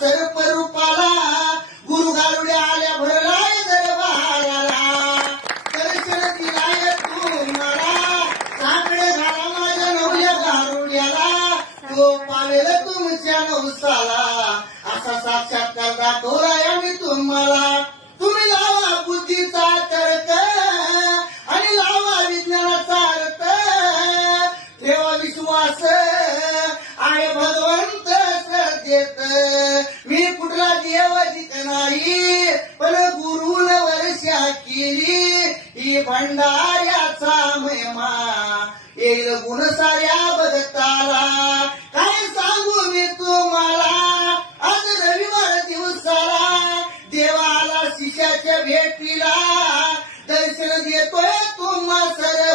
सर्प रूपाला गुरु गारुडे आल्या भरलाय दरबाराला. दर्शन दिलाय तू मला तुमच्या नवसाला. असा साक्षात्कार दाखवलाय आम्ही तुम्ही लावा बुद्धीचा तर्क आणि लावा विज्ञानाचा अर्थ. ठेवा विश्वास. आहे भगवंत देत आई पण गुरुन वर्षा केली. ही भंडाऱ्याचा महिमा. येईल गुण साऱ्या भगताला. काय सांगू मी तुम्हाला? आज रविवार दिवसाला देवाला शिष्याच्या भेटीला. दर्शन देतोय तुम्हा सर